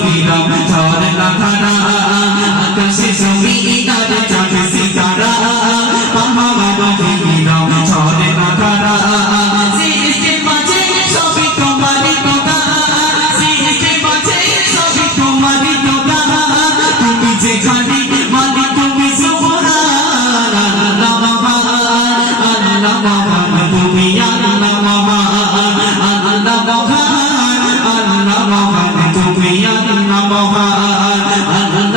নদীর ঝর্ণা ধারা আনা